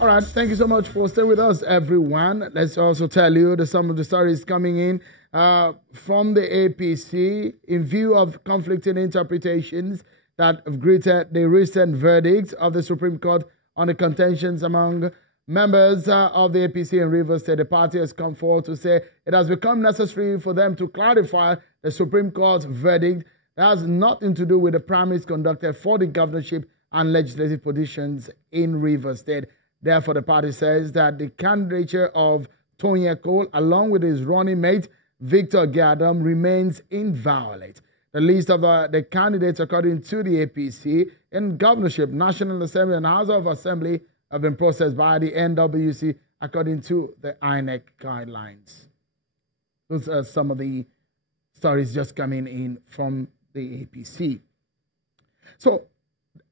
All right, thank you so much for staying with us, everyone. Let's also tell you that some of the stories coming in from the APC in view of conflicting interpretations that have greeted the recent verdict of the Supreme Court on the contentions among members of the APC in Rivers State. The party has come forward to say it has become necessary for them to clarify the Supreme Court's verdict that has nothing to do with the primaries conducted for the governorship and legislative positions in Rivers State. Therefore, the party says that the candidature of Tony Cole, along with his running mate, Victor Gadam, remains inviolate. The list of the candidates, according to the APC, in governorship, National Assembly, and House of Assembly have been processed by the NWC according to the INEC guidelines. Those are some of the stories just coming in from the APC. So,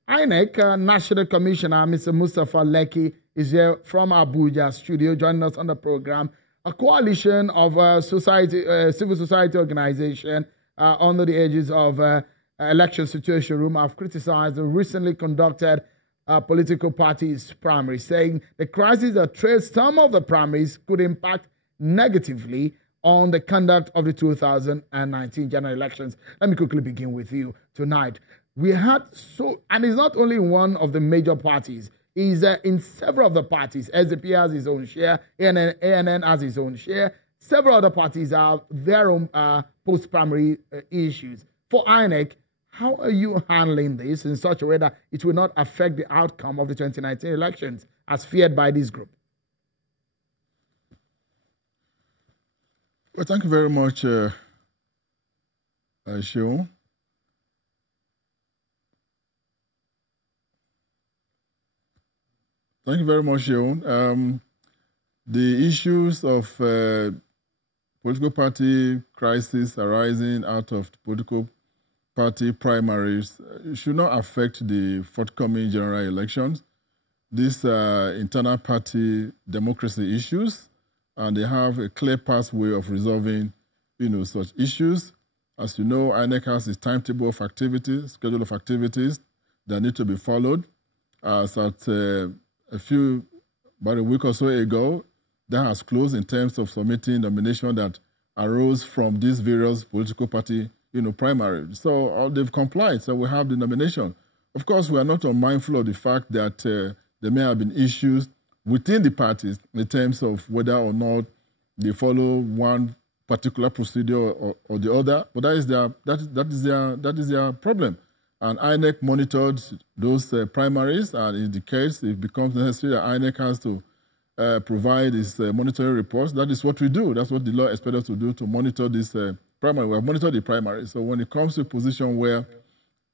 INEC National Commissioner Mr. Mustafa Lekki is here from Abuja studio joining us on the program. A coalition of civil society organization under the aegis of Election Situation Room have criticized the recently conducted political parties' primaries, saying the crisis that trails some of the primaries could impact negatively on the conduct of the 2019 general elections. Let me quickly begin with you tonight. We had and it's not only one of the major parties, he's in several of the parties. SDP has his own share, ANN has his own share. Several other parties have their own post-primary issues. For INEC, how are you handling this in such a way that it will not affect the outcome of the 2019 elections as feared by this group? Well, thank you very much, Seun. Thank you very much, Seun. The issues of political party crisis arising out of the political party primaries should not affect the forthcoming general elections. These are internal party democracy issues, and they have a clear pathway of resolving, such issues. As you know, INEC has its timetable of activities, schedule of activities that need to be followed. As at about a week or so ago, that has closed in terms of submitting nomination that arose from these various political party, primaries. So they've complied. So we have the nomination. Of course, we are not unmindful of the fact that there may have been issues within the parties in terms of whether or not they follow one particular procedure or the other. But that is their problem. And INEC monitored those primaries, and in the case it becomes necessary that INEC has to provide its monitoring reports. That is what we do. That's what the law expects us to do, to monitor this primary. We have monitored the primary. So when it comes to a position where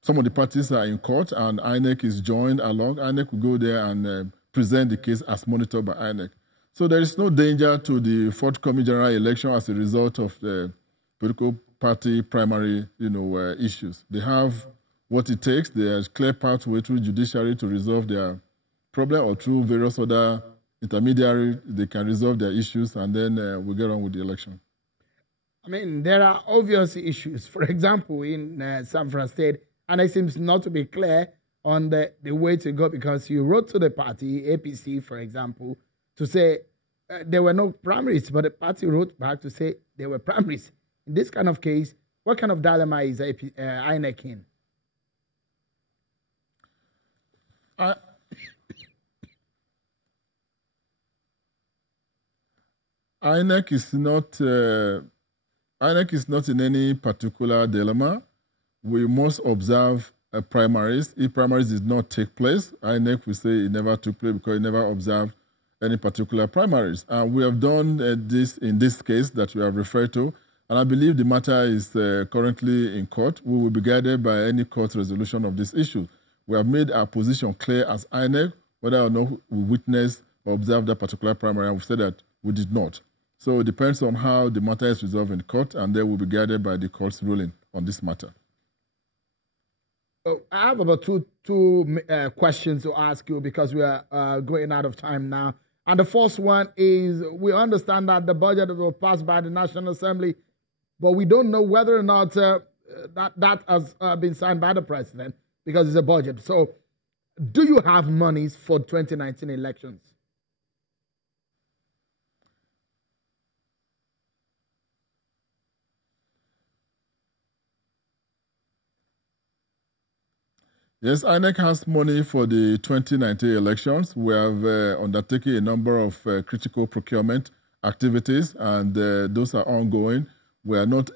some of the parties are in court and INEC is joined along, INEC will go there and present the case as monitored by INEC. So there is no danger to the forthcoming general election as a result of the political party primary, issues. They have what it takes. There's clear pathway through judiciary to resolve their problem, or through various other intermediaries, they can resolve their issues, and then we'll get on with the election. I mean, there are obvious issues. For example, in Zamfara State, and it seems not to be clear on the way to go, because you wrote to the party, APC, for example, to say there were no primaries, but the party wrote back to say there were primaries. In this kind of case, what kind of dilemma is INEC in? INEC is not in any particular dilemma. We must observe primaries. If primaries did not take place, INEC will say it never took place because it never observed any particular primaries. We have done this in this case that we have referred to, and I believe the matter is currently in court. We will be guided by any court resolution of this issue. We have made our position clear as INEC, whether or not we witnessed or observed that particular primary, and we said that we did not. So it depends on how the matter is resolved in court, and they will be guided by the court's ruling on this matter. I have about two questions to ask you because we are going out of time now. And the first one is, we understand that the budget was passed by the National Assembly, but we don't know whether or not that has been signed by the president because it's a budget. So do you have monies for 2019 elections? Yes, INEC has money for the 2019 elections. We have undertaken a number of critical procurement activities, and those are ongoing. We are not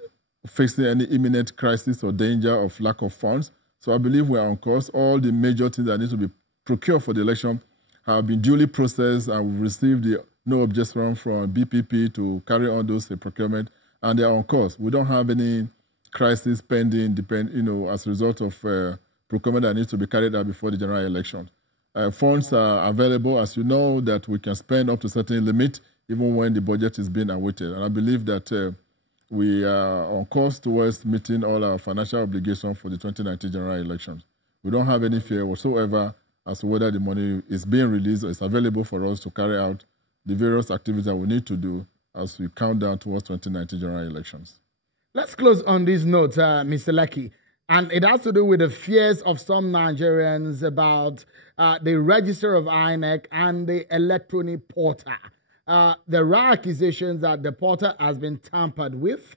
facing any imminent crisis or danger of lack of funds. So I believe we are on course. All the major things that need to be procured for the election have been duly processed, and we've received the no objection from BPP to carry on those procurement, and they are on course. We don't have any crisis pending, as a result of procurement that needs to be carried out before the general election. Funds are available, as you know, that we can spend up to a certain limit, even when the budget is being awaited. And I believe that we are on course towards meeting all our financial obligations for the 2019 general elections. We don't have any fear whatsoever as to whether the money is being released or is available for us to carry out the various activities that we need to do as we count down towards 2019 general elections. Let's close on this note, Mr. Lecky. And it has to do with the fears of some Nigerians about the register of INEC and the electronic portal. There are accusations that the portal has been tampered with.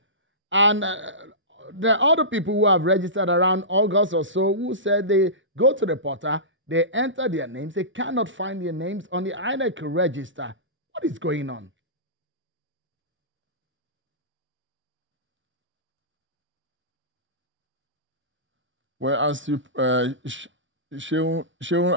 And there are other people who have registered around August or so who said they go to the portal, they enter their names, they cannot find their names on the INEC register. What is going on? Well, as you, Sheun,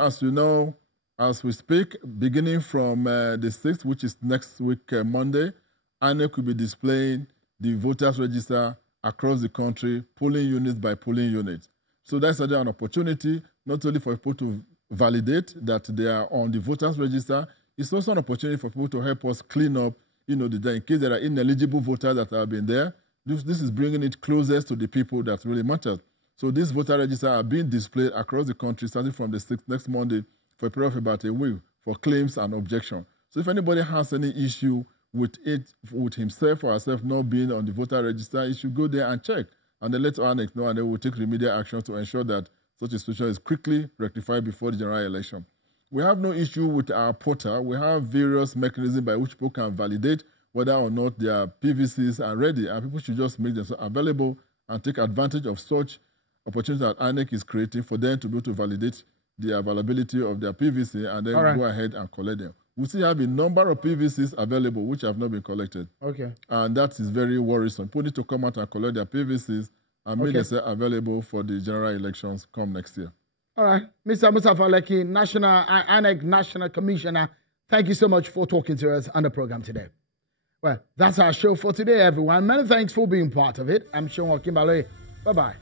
as you know, as we speak, beginning from the 6th, which is next week, Monday, INEC will be displaying the voters register across the country, polling units by polling unit. So that's an opportunity not only for people to validate that they are on the voters register, it's also an opportunity for people to help us clean up, in case there are ineligible voters that have been there. This is bringing it closest to the people that really matters. So these voter registers are being displayed across the country starting from the 6th next Monday for a period of about a week for claims and objection. So if anybody has any issue with himself or herself not being on the voter register, he should go there and check. And then let INEC know, and they will take remedial action to ensure that such a situation is quickly rectified before the general election. We have no issue with our portal. We have various mechanisms by which people can validate whether or not their PVCs are ready, and people should just make them available and take advantage of such opportunity that INEC is creating for them to be able to validate the availability of their PVC and then go ahead and collect them. We still have a number of PVCs available which have not been collected. Okay. And that is very worrisome. People need to come out and collect their PVCs and make themselves available for the general elections come next year. All right. Mr. Mustafa Lecky, INEC National Commissioner, thank you so much for talking to us on the program today. Well, that's our show for today, everyone. Many thanks for being part of it. I'm Sean Kimbale. Bye-bye.